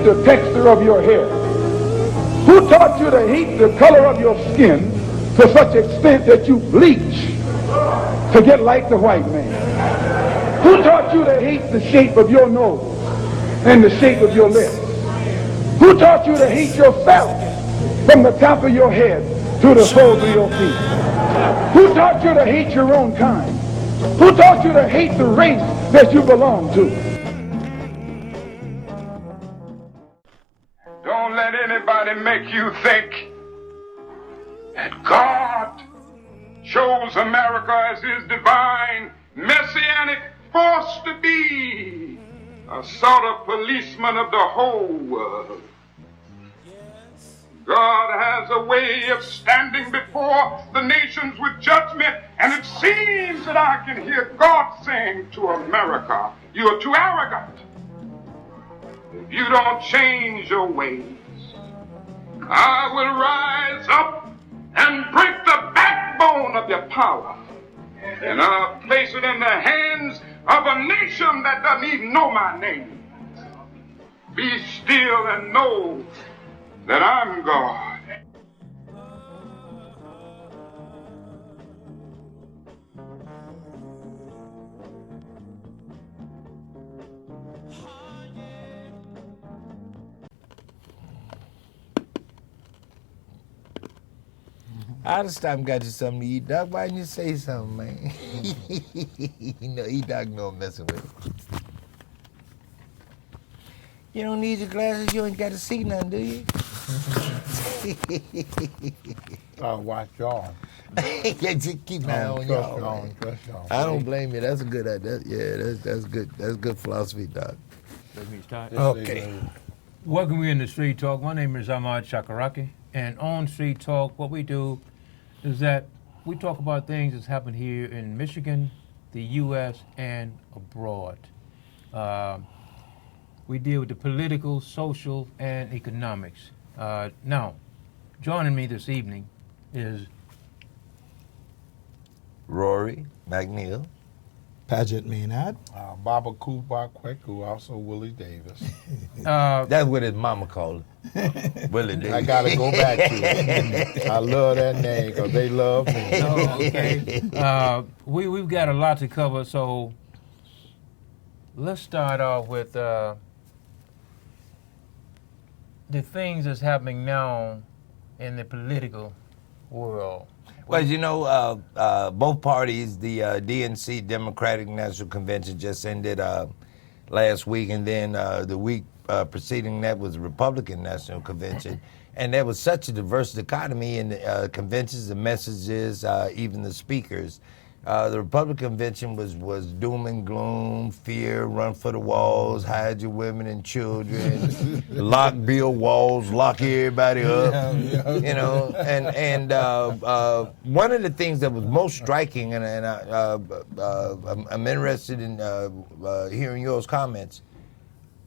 hate the texture of your hair? Who taught you to hate the color of your skin to such extent that you bleach to get like the white man? Who taught you to hate the shape of your nose and the shape of your lips? Who taught you to hate yourself from the top of your head to the soles of your feet? Who taught you to hate your own kind? Who taught you to hate the race that you belong to? Don't let anybody make you think that God chose America as his divine messianic force to be a sort of policeman of the whole world. God has a way of standing before the nations with judgment, and it seems that I can hear God saying to America, you are too arrogant. If you don't change your ways, I will rise up and break the backbone of your power, and I'll place it in the hands of a nation that doesn't even know my name. Be still and know that I'm God. I just time got you something to eat, Doc. Why didn't you say something, man? You know, E-Doc know I'm messing with him. You don't need your glasses. You ain't got to see nothing, do you? Watch y'all. Yeah, just keep an eye on y'all. Man. I don't blame you. That's a good idea. Yeah, that's good. That's good philosophy, Doc. Let me start. Okay. Welcome in to Street Talk. My name is Ahmad Chakaraki, and on Street Talk, what we do is that we talk about things that's happened here in Michigan, the U.S., and abroad. We deal with the political, social, and economics. Now, joining me this evening is Rory McNeil. Paget Maynard. Baba Kuba Kweku, also Willie Davis. That's what his mama called him. Willie Davis. I got to go back to it. I love that name because they love me. Oh, okay. We've got a lot to cover, so let's start off with the things that's happening now in the political world. Well, you know, both parties, the DNC, Democratic National Convention, just ended last week, and then the week preceding that was the Republican National Convention. And there was such a diverse dichotomy in the conventions, the messages, even the speakers. The Republican Convention was doom and gloom, fear, run for the walls, hide your women and children, lock Bill Walls, lock everybody up, you know. And one of the things that was most striking, and I'm interested in hearing your comments,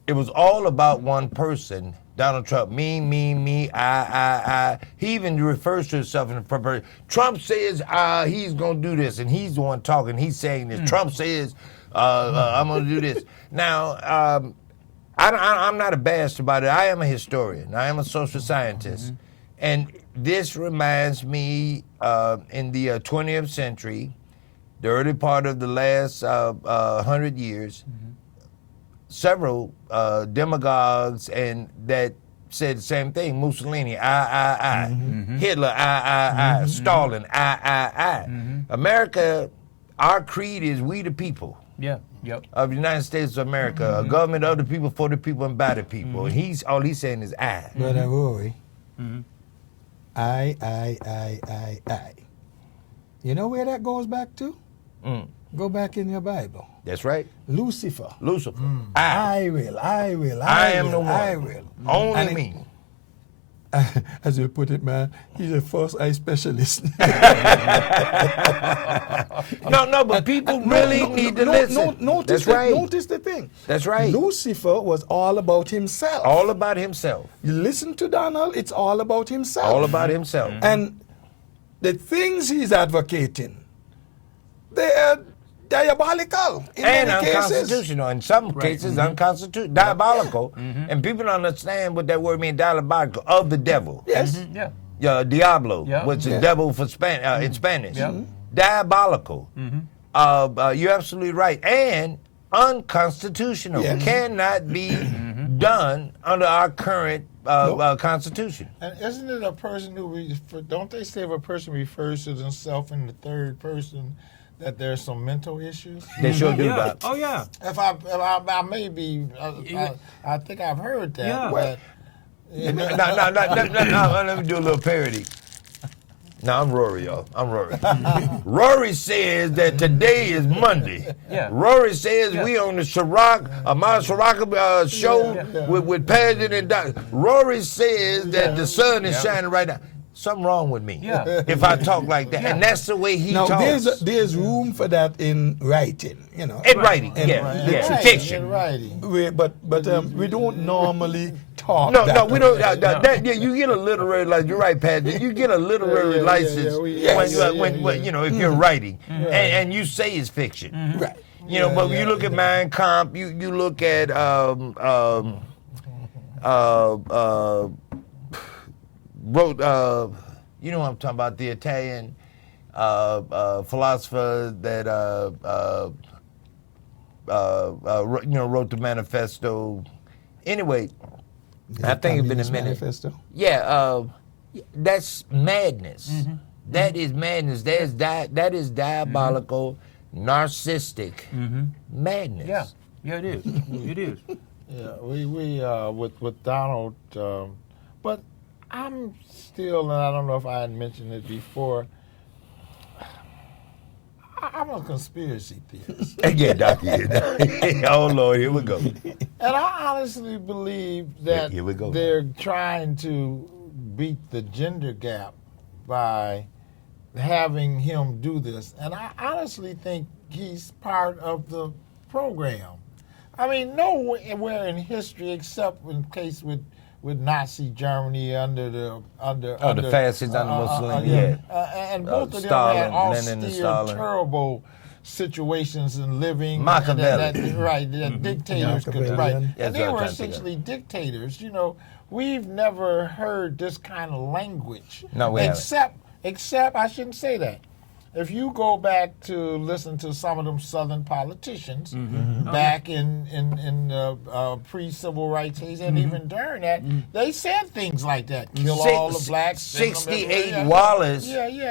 it was all about one person. Donald Trump, me, I. He even refers to himself in the first person. Trump says he's going to do this, and he's the one talking. He's saying this. Trump says I'm going to do this. Now, I'm not abashed about it. I am a historian. I am a social scientist. Mm-hmm. And this reminds me in the 20th century, the early part of the last 100 years, several demagogues and that said the same thing. Mussolini, I. Mm-hmm. Hitler, I. Mm-hmm. Stalin, I. Mm-hmm. America, our creed is we the people. Yeah. Yep. Of the United States of America, a government of the people, for the people, and by the people. And all he's saying is I. Brother Rory, I. You know where that goes back to? Go back in your Bible. That's right. Lucifer. I will. I am the one. I will. Only and me. As you put it, man, he's a first eye specialist. No, but people really need to listen. Notice the thing. That's right. Lucifer was all about himself. All about himself. You listen to Donald, it's all about himself. All about himself. And the things he's advocating, they are diabolical in and many cases. unconstitutional. In some cases, unconstitutional, diabolical. And people don't understand what that word means, diabolical, of the devil. Yes. Yeah. Diablo, Yeah. which is devil for in Spanish. Yeah. Diabolical. You're absolutely right. And unconstitutional. Yes. Cannot be done under our current Constitution. And isn't it a person who, don't they say if a person refers to themselves in the third person, that there's some mental issues? They sure do, Yeah. Bob. Oh yeah. If I may be, I think I've heard that. Yeah. But, No, let me do a little parody. No, I'm Rory, y'all. I'm Rory. Rory says that today is Monday. Yeah. Rory says Yeah. we on the Ahmad Sharaka show with Paget and Doc. Rory says that the sun is shining right now. Something wrong with me if I talk like that. And that's the way he Now, talks. there's room for that in writing, you know. In writing, In yeah. Fiction. Writing. But we don't normally talk. No, that we way. don't. You get a literary license. You're right, Pat. You get a literary license when you know if you're writing, and you say it's fiction. Right. You know, but when you look at Mein Kampf, you look at wrote you know what I'm talking about, the Italian philosopher that wrote the manifesto. Anyway, I think it's been a Communist minute. Manifesto. Yeah, that's madness. That is madness. That is diabolical, narcissistic madness. Yeah. Yeah, it is. It is. Yeah, we with Donald, but I'm still, and I don't know if I had mentioned it before, I'm a conspiracy theorist. Yeah, Doc. Oh Lord, here we go. And I honestly believe that Here we go. they're trying to beat the gender gap by having him do this. And I honestly think he's part of the program. I mean, nowhere in history except in case with Nazi Germany under the fascists, under Mussolini, and both of them Stalin, had Lenin and austere, Stalin. terrible situations in living. Machiavelli. That dictators could, Machiavellian. right. That's And they what I'm were trying to think of. essentially dictators. You know, we've never heard this kind of language. No, we haven't. Except, I shouldn't say that. If you go back to listen to some of them Southern politicians back in pre-civil rights days and even during that, they said things like that: "Kill all the blacks." send them everywhere. 68 Wallace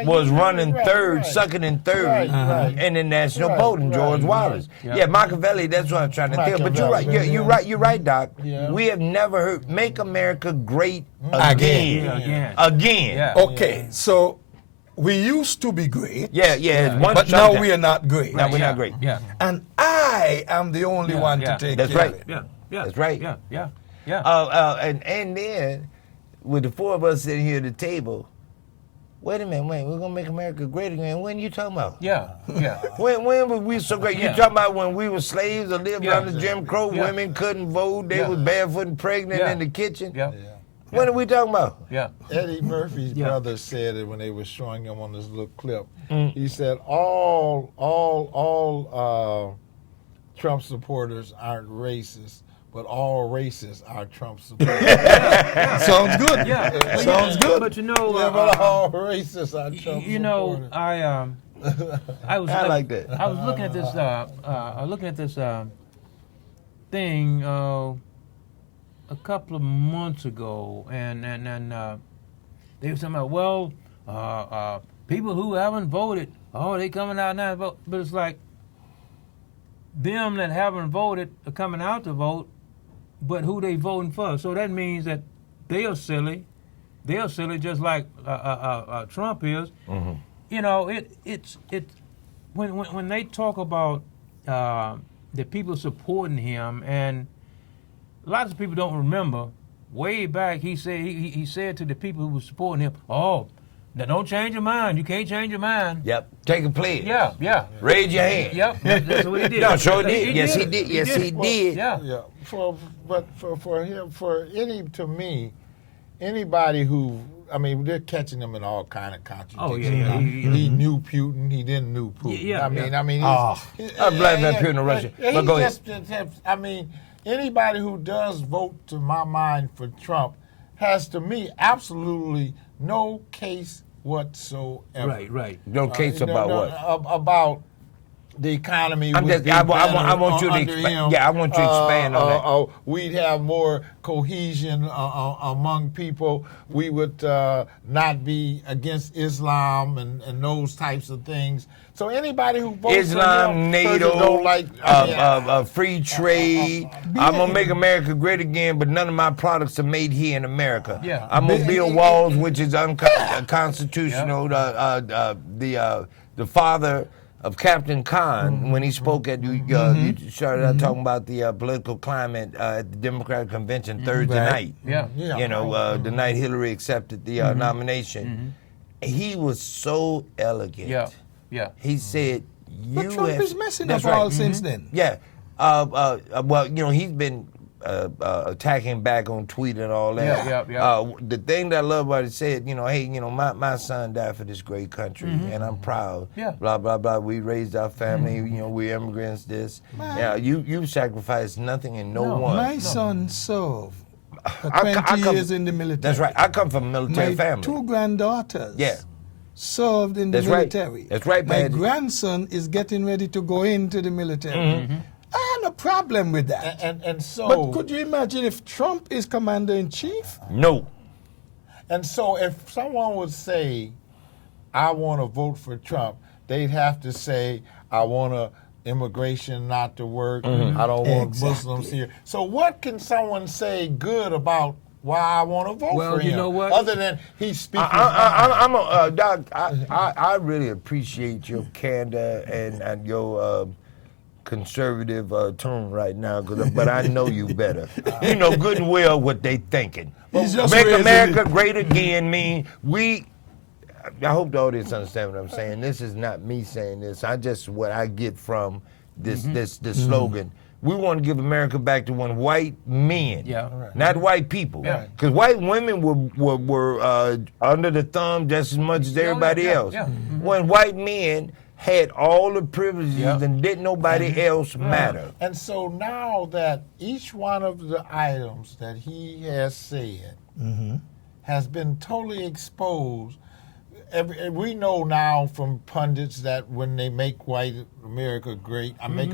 was you're running right, third, right. sucking in third Right. in the national Right, voting. right, George right. Wallace. Yeah, Machiavelli. That's what I'm trying to think of. But you're right. Machiavelli, You're right, Doc. Yeah. We have never heard "Make America Great Again. Again." Again. Yeah. Okay, so we used to be great, Yeah. but now we are not great. Now we're not great. Yeah. And I am the only one yeah. to take That's care right. of it. Yeah. Yeah. That's right. Yeah. And then with the four of us sitting here at the table, wait a minute, we're gonna make America great again. When you talking about? Yeah. Yeah. When were we so great? You Yeah. talking about when we were slaves or lived Yeah. under Jim Crow? Yeah. Women couldn't vote. They Yeah. was barefoot and pregnant Yeah. in the kitchen. Yeah. When are we talking about? Yeah. Eddie Murphy's Yeah. brother said it when they were showing him on this little clip. He said all Trump supporters aren't racist, but all racists are Trump supporters. Sounds good. Yeah. Sounds good. But you know, Yeah, but all racists are Trump you know, supporters. I was I like that. I was looking at this thing a couple of months ago, and they were talking about, people who haven't voted, they coming out now to vote. But it's like them that haven't voted are coming out to vote, but who they voting for? So that means that they are silly. They are silly, just like Trump is. You know, it's when they talk about the people supporting him, and lots of people don't remember. Way back, he said to the people who were supporting him, "Oh, now don't change your mind. You can't change your mind." Yep. Take a pledge. Yeah. Raise your hand. Yep. That's what he did. No, sure did. Yes, he did. Yes, he did. Yeah. Yeah, for him, for any, to me, anybody who I mean, they're catching him in all kind of contradictions. Oh, yeah. He knew Putin. He didn't know Putin. Yeah, I mean, I'm Vladimir Putin of Russia. He But go ahead. I mean, anybody who does vote, to my mind, for Trump has, to me, absolutely no case whatsoever. Right. No case about what? About the economy. I'm would just- be I better want you to under expa- him. yeah, I want you to expand on that. We'd have more cohesion among people. We would not be against Islam and those types of things. So anybody who votes Islam, for him, NATO, don't like, free trade. I'm gonna make America great again, but none of my products are made here in America. Yeah. I'm gonna build walls, which is unconstitutional. The father of Captain Khan, when he spoke at you started out talking about the political climate at the Democratic Convention Thursday night. Yeah. You know, the night Hillary accepted the nomination. He was so elegant. Yeah. He said, But Trump is messing That's up right. all since then. Yeah. Well, you know, he's been attacking back on tweet and all that. Yeah. The thing that I love about it said, you know, hey, you know, my son died for this great country, and I'm proud. Yeah. Blah blah blah. We raised our family. You know, we're immigrants. This. Yeah. You sacrificed nothing and no one. My son served for I 20 come- years in the military. That's right. I come from a military My family. 2 granddaughters Yeah. served in the That's right. military. That's right, My Paddy. grandson is getting ready to go into the military. Mm-hmm. I have no problem with that. and so. But could you imagine if Trump is commander-in-chief? No. And so if someone would say, I want to vote for Trump, they'd have to say, I want immigration not to work. I don't want Muslims here. So what can someone say good about why I want to vote Well, for him? you know what? Other than he's speaking. Doc, I really appreciate your candor and your conservative tone right now, but I know you better. You know good and well what they thinking. He's just Make raising America it. great again mean I hope the audience understand what I'm saying. This is not me saying this. What I get from this slogan. We want to give America back to when white men, not white people. Because white women were under the thumb just as much as everybody else. When white men had all the privileges and didn't nobody else matter. And so now that each one of the items that he has said has been totally exposed, we know now from pundits that when they make white America great, make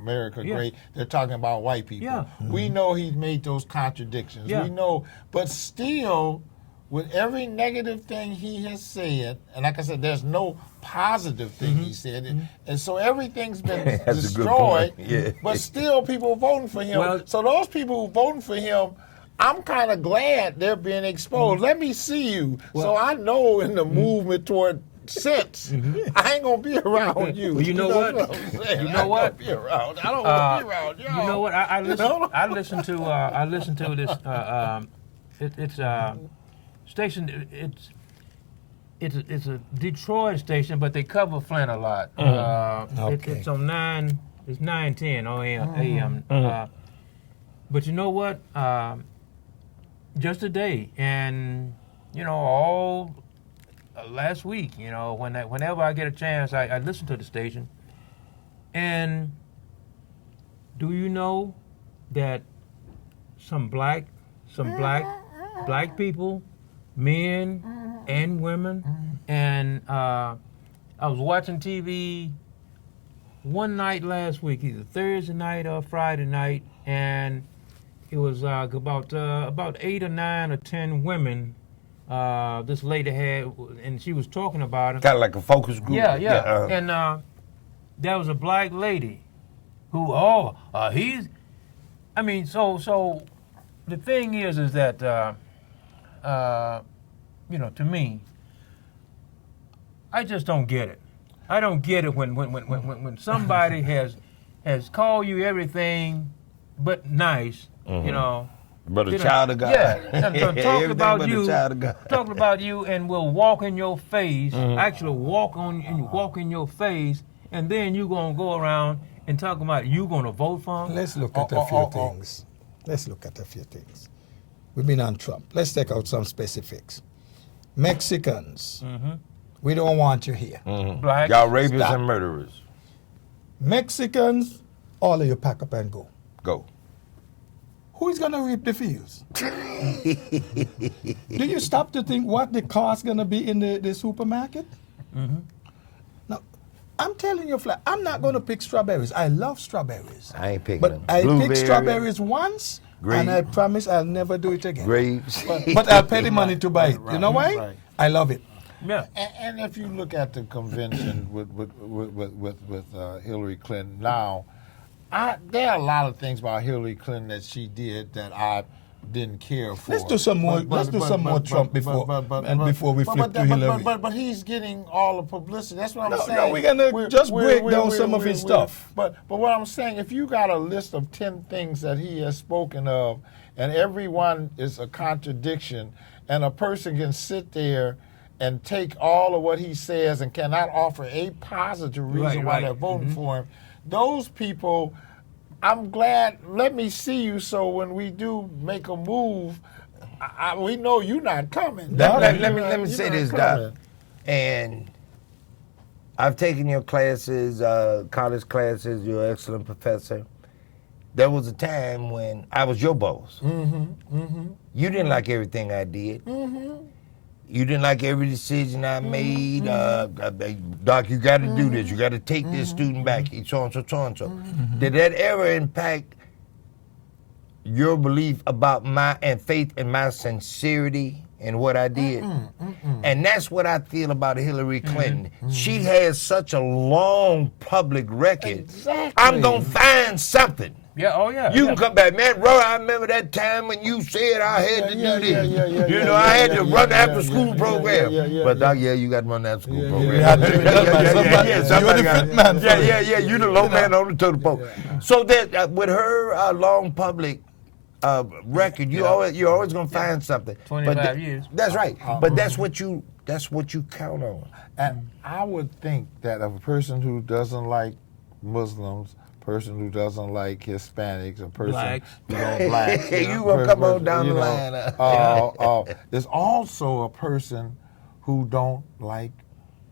America great, they're talking about white people. Yeah. We know he's made those contradictions. Yeah. We know, but still, with every negative thing he has said, and like I said, there's no positive thing he said, and so everything's been That's a good destroyed, point. Yeah. but still people voting for him. Well- So those people who voting for him, I'm kind of glad they're being exposed. Let me see you, so I know in the movement toward sense, I ain't gonna be around you. Well, you know what? I'm saying? You I know ain't what? gonna be around. I don't want to be around y'all. You know what? I listen. know? I listened to this. It's a station. It's a Detroit station, but they cover Flint a lot. Okay. It's on 9. It's 9:10 AM. But you know what? Just today, and you know, all last week, you know, whenever I get a chance, I listen to the station. And do you know that some black people, men and women, and I was watching TV one night last week, either Thursday night or Friday night, and it was about 8 or 9 or 10 women. This lady had, and she was talking about it. Kind of like a focus group. Yeah. And there was a black lady who, so the thing is that, you know, to me, I just don't get it. I don't get it when somebody has called you everything but nice, you know. But a You know, child of God. Yeah, and so Everything talking about but a you, child of God. talking about you, and will walk in your face, actually walk in your face, and then you gonna go around and talk about you gonna vote for him. Let's look at a few things. Let's look at a few things. We've been on Trump. Let's take out some specifics. Mexicans, we don't want you here. Blacks. Y'all rapists Stop. and murderers. Mexicans, all of you pack up and go. Go. Who is going to reap the fields? Do you stop to think what the cost going to be in the supermarket? Now, I'm telling you, flat, I'm not going to pick strawberries. I love strawberries. I ain't picking But them. I Blueberry, picked strawberries once, and I grape. promise I'll never do it again. Grapes. But I'll pay the money to buy it. You know why? Right. I love it. Yeah. And if you look at the convention with Hillary Clinton now, there are a lot of things about Hillary Clinton that she did that I didn't care for. Let's do some more. Let's do some more Trump before we flip to Hillary. But he's getting all the publicity. That's what I'm No, saying. no, we're gonna just break down some of his stuff. But what I'm saying, if you got a list of 10 things that he has spoken of, and every one is a contradiction, and a person can sit there and take all of what he says and cannot offer a positive reason why they're voting for him, those people, I'm glad, let me see you so when we do make a move, we know you're not coming. Let me You're say not this, coming. Doc. And I've taken your classes, college classes. You're an excellent professor. There was a time when I was your boss. You didn't like everything I did. You didn't like every decision I made. Doc, you got to do this. You got to take this student back. So and so, so and so. Did that ever impact your belief about my and faith in my sincerity in what I did? And that's what I feel about Hillary Clinton. She has such a long public record. Exactly. I'm gonna find something. Yeah. Oh yeah. You yeah. can come back, man. Bro, I remember that time when you said I had to do this. You know, I had to run the after school program. But Doc, you got to run the after school program. You had to be done by somebody. You're the somebody fit man for Yeah, you the low man on the totem pole. So that with her long public record, you're always gonna find something. 25 years. That's right. But that's what you count on. And I would think that a person who doesn't like Muslims, person who doesn't like Hispanics, a person Blacks. who don't blacks, You gonna come on down the line. is also a person who don't like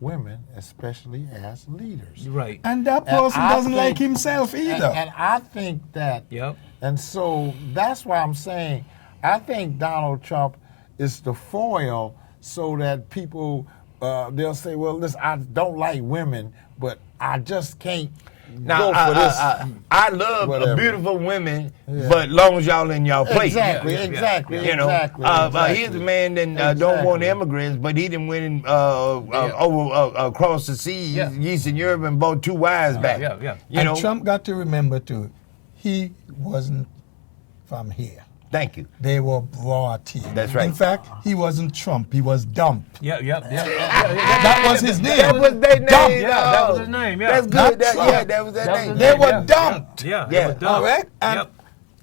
women, especially as leaders. Right. And that And person I doesn't think- like himself either. And I think that, Yep. and so that's why I'm saying, I think Donald Trump is the foil so that people, they'll say, well, listen, I don't like women, but I just can't Now, go for this. I love Whatever. beautiful women, but long as y'all in y'all place. Exactly, Yeah, yeah, exactly, You know, exactly. here's a man that don't want Exactly. immigrants, but he didn't win over across the sea, Yeah. Eastern Europe, and brought 2 wives back. Yeah, yeah. You And know, Trump got to remember too, he wasn't from here. thank you. They were brought here. That's right. In fact, he wasn't Trump. He was Dump. Yeah. That was his name. That was their name. Dump. Yeah, that was his name, yeah. That's Not good. That Trump. was their That was name. his They name, were yeah. dumped. Yeah. Yeah. It was All dumb. right? And Yep.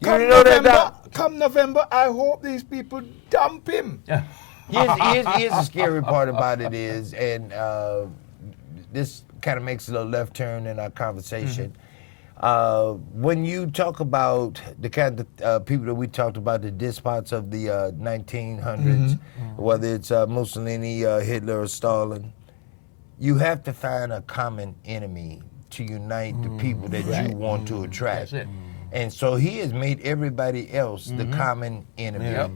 You come didn't know that, November, Doc? come November, I hope these people dump him. Yeah. Here's the scary part about it is, and this kind of makes a little left turn in our conversation. When you talk about the kind of people that we talked about, the despots of the 1900s, whether it's Mussolini, Hitler, or Stalin, you have to find a common enemy to unite the people that you want to attract. That's it. And so he has made everybody else the common enemy. Yep.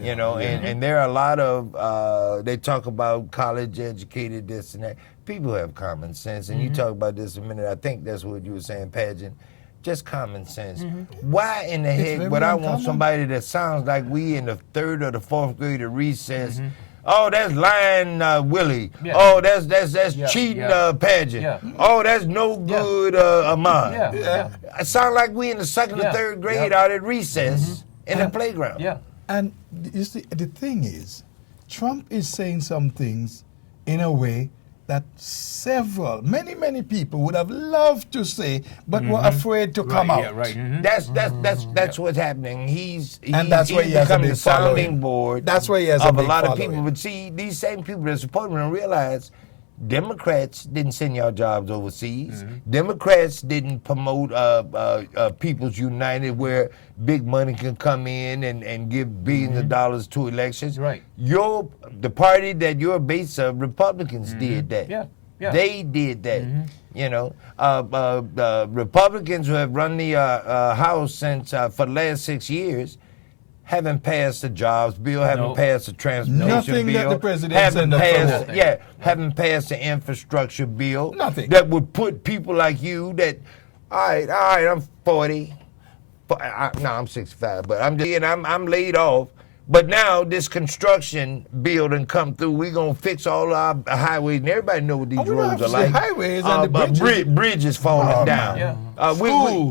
You know, and there are a lot of, they talk about college educated, this and that. People have common sense, and you talk about this a minute. I think that's what you were saying, Pageant. Just common sense. Why in the heck very would I want uncommon. somebody that sounds like we in the 3rd or the 4th grade at recess? Oh, that's lying Willie. Yeah. Oh, that's cheating Yeah. Pageant. Yeah. Oh, that's no good Ahmad. Yeah. It sounds like we in the 2nd Yeah. or 3rd grade Yep. out at recess in the playground. Yeah. And you see, the thing is, Trump is saying some things in a way that many people would have loved to say, but were afraid to come out. Yeah, right. Mhm. That's what's happening. He's And that's why he has a becoming big the sounding following. board. That's why he has a of a big lot of following. people. But see, these same people that support him don't realize Democrats didn't send y'all jobs overseas. Democrats didn't promote People's United, where big money can come in and give billions of dollars to elections. Right. The party that you're a base of, Republicans, did that. Yeah. Yeah. They did that. You know, the Republicans who have run the House since for the last 6 years haven't passed the jobs bill, haven't Nope. passed the transportation Nothing bill, that the president haven't sent up for passed, vote. haven't passed the infrastructure bill. Nothing. That would put people like you that, all right, I'm 40, no, I'm 65, but I'm laid off. But now this construction bill done come through. We gonna fix all our highways, and everybody know what these Oh, we don't roads have are to say like. highways and the but bridges. bridges falling Oh, down. Yeah.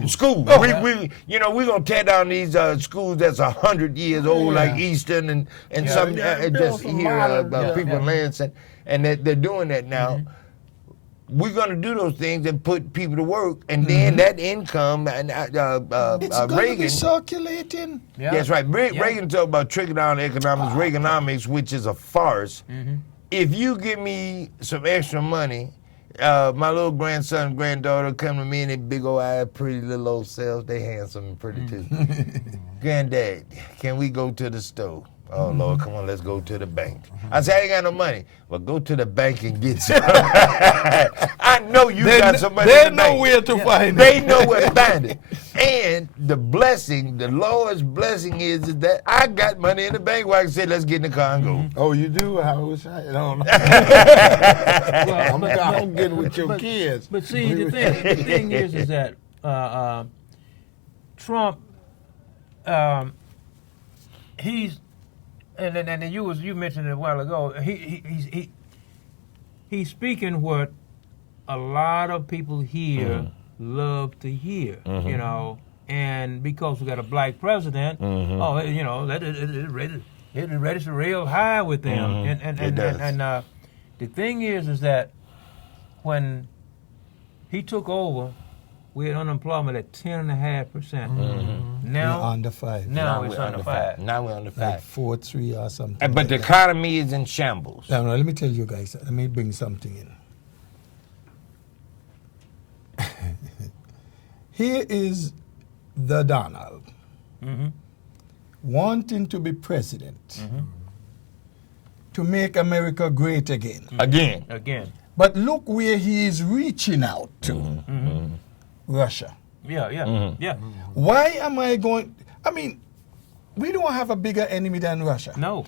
Schools. Oh, yeah. We gonna tear down these schools that's 100 years old, Yeah. like Eastern and some yeah, just build some here modern- people in Lansing, and they're doing that now. We're gonna do those things and put people to work, and then that income and It's going to Reagan. be circulating. Yeah. That's right. Yeah. Reagan talked about trickle-down economics, Reaganomics, which is a farce. If you give me some extra money, my little grandson and granddaughter come to me and they big old eyed, pretty little old selves. They handsome and pretty too. Granddad, can we go to the store? Oh, Lord, come on, let's go to the bank. I said, I ain't got no money. Well, go to the bank and get some. I know you got some money They in the know bank. where to find They it. know where to find it. And the blessing, the Lord's blessing is that I got money in the bank where I can say, let's get in the car and go. Oh, you do? I wish I don't know. I'm getting with your kids. But see, the thing is that Trump, he's, and you mentioned it a while ago. He's speaking what a lot of people here love to hear. You know, and because we got a black president, it rates real high with them. It does. And the thing is that when he took over, we had unemployment at 10.5%. Now, We're under 5. now it's under 5. Now we're under Like 5. 4.3 or something. But like the that. economy is in shambles. Now, let me tell you guys, let me bring something in. Here is the Donald wanting to be president to make America great again. Again. But look where he is reaching out to Russia. Yeah. Why am I going? I mean, we don't have a bigger enemy than Russia. No.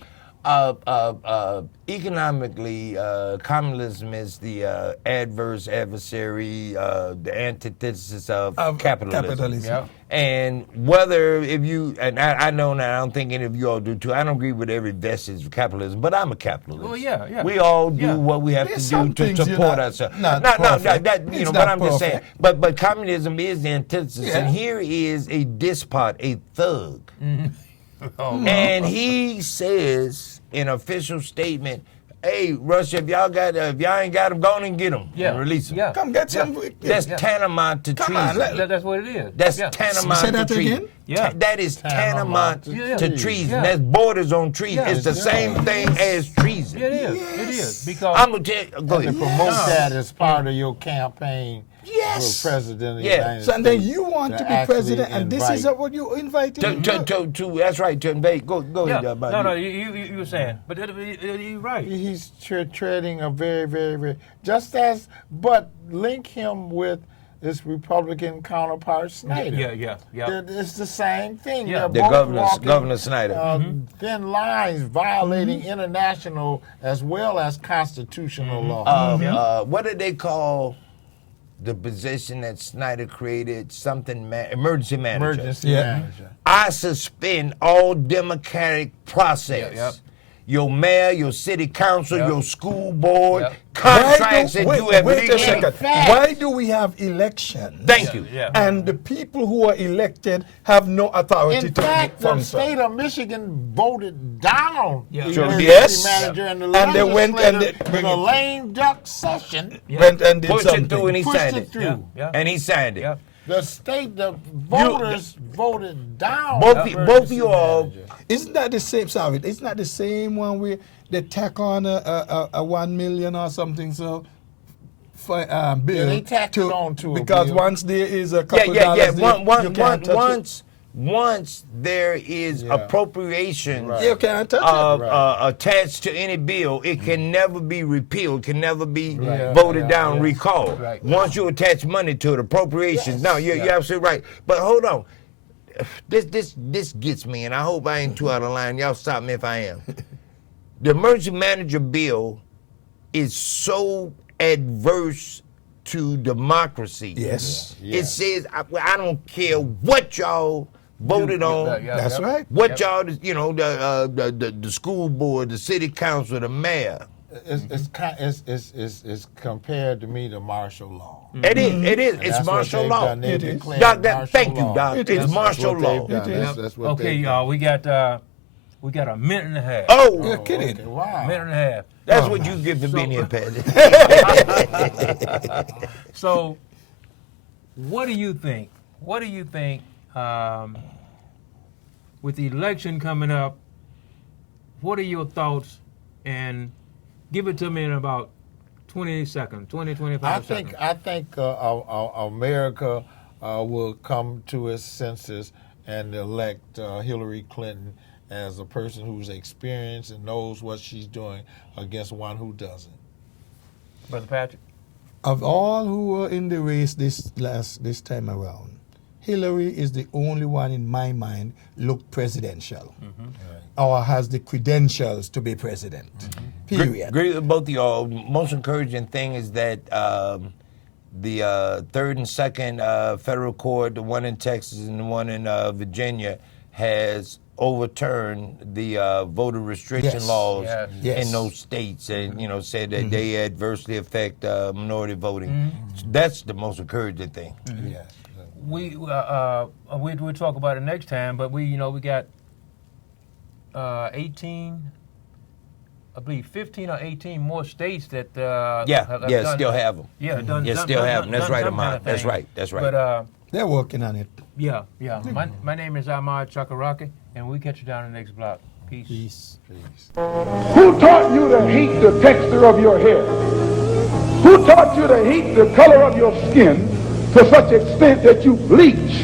Economically, communism is the adverse adversary, the antithesis of capitalism. Yeah. And whether if you, and I know now, I don't think any of you all do too, I don't agree with every vestige of capitalism, but I'm a capitalist. Well, yeah. We all do Yeah. what we have There's to some do to things you're support not- ourselves. not No, perfect. that, you It's know, not but I'm just saying. perfect. But communism is the antithesis, Yeah. and here is a despot, a thug. And he says in official statement, "Hey, Russia, if y'all ain't got them, go on and get them. Yeah. Release them." Yeah. Come get some. That's Yeah. tantamount to Come on, treason. That's what it is. That's yeah. tantamount Say that to treason. again? Yeah. That is tantamount Yeah. to treason. Yeah. That's borders on treason. Yeah. It's the same thing as treason. Yeah, it is. It is because I'm gonna tell you, go To ahead. promote that as part of your campaign Yes. for president of the Yeah. United So then States you want to be actually president, and this is invite- what you invited him to. That's right, to invade. Go yeah. ahead, buddy. No, you were saying, but you're right. He's treading a very, very, very just as, but link him with his Republican counterpart Snyder. Yeah. It's the same thing. Yeah. They're The both walking, Governor Snyder. thin lines, violating international as well as constitutional law. What did they call the position that Snyder created? Something emergency manager. Emergency Yeah. manager. I suspend all democratic process. Yep. Your mayor, your city council, Yep. your school board, Yep. contracts that you have wait a legally- second. Why do we have elections? Thank you. Yeah. And the people who are elected have no authority In to fact, the function. state of Michigan voted down Yeah. the Sure. emergency Yes. manager and the And they went and legislature in a lame duck session Went and did Pushed something. it through and he pushed signed it it. through. Yeah. And he signed it. The voters voted down. Both the of you emergency all, manager. Isn't that the same? Sorry, it's not the same one where they tack on a 1 million or something. So. For bill they tacked it on to a because bill. once there is a Yeah, couple yeah, dollars, yeah. there, you can't touch it. Once there is Yeah. appropriation Right. You can't touch it. attached to any bill, it can never be repealed, can never be Right. voted Yeah, down, yeah. recalled. Right. Once you attach money to it, appropriations. No, you're Yeah. absolutely right. But hold on. This gets me, and I hope I ain't too out of line. Y'all stop me if I am. The emergency manager bill is so adverse to democracy. Yes. It says, I don't care what y'all voted on. That's right. What y'all, the school board, the city council, the mayor. It's compared to me to martial law. It is. And It's that's what martial they've law. done. They It is. declared Doc, martial thank you, law. Doc. It It's is. martial That's what law. they've done. It is. That's what Okay, they've y'all, we got a minute and a half. Oh, You're kidding. Okay, wow. Minute and a half. that's what you get for being here, Patty. So, what do you think? What do you think with the election coming up? What are your thoughts? And give it to me in about 20 seconds, 25 seconds. I think America will come to its senses and elect Hillary Clinton as a person who's experienced and knows what she's doing against one who doesn't. Brother Patrick? Of all who were in the race this time around, Hillary is the only one in my mind looked presidential, or has the credentials to be president. Period. Agree with both of y'all. Most encouraging thing is that the third and second federal court, the one in Texas and the one in Virginia, has overturned the voter restriction Yes. laws Yes. in those states, and said that they adversely affect minority voting. That's the most encouraging thing. Yeah. We'll talk about it next time, but we got 18, I believe 15 or 18 more states that Still have them. Yeah, done. Yeah, done- still done- have them. That's done right, some kind Ahmad. of That's thing. right. That's right. But They're working on it. yeah. My name is Ahmad Chakaraki, and we'll catch you down in the next block. Peace. Peace. Who taught you to hate the texture of your hair? Who taught you to hate the color of your skin to such extent that you bleach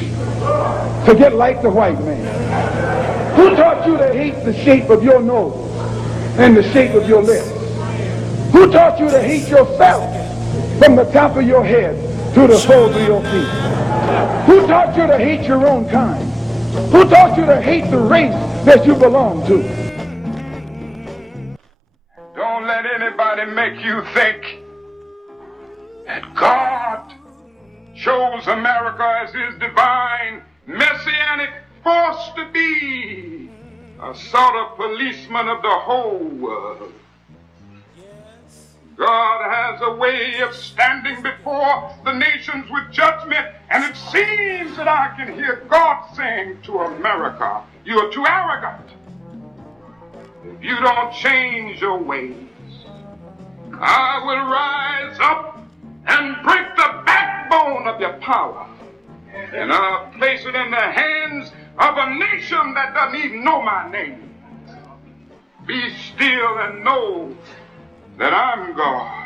to get like the white man? Who taught you to hate the shape of your nose and the shape of your lips? Who taught you to hate yourself from the top of your head to the soles of your feet? Who taught you to hate your own kind? Who taught you to hate the race that you belong to? Don't let anybody make you think that God chose America as his divine messianic force to be a sort of policeman of the whole world. God has a way of standing before the nations with judgment, and it seems that I can hear God saying to America, "You are too arrogant. If you don't change your ways, I will rise up and break the backbone of your power, and I'll place it in the hands of a nation that doesn't even know my name. Be still and know that I'm God."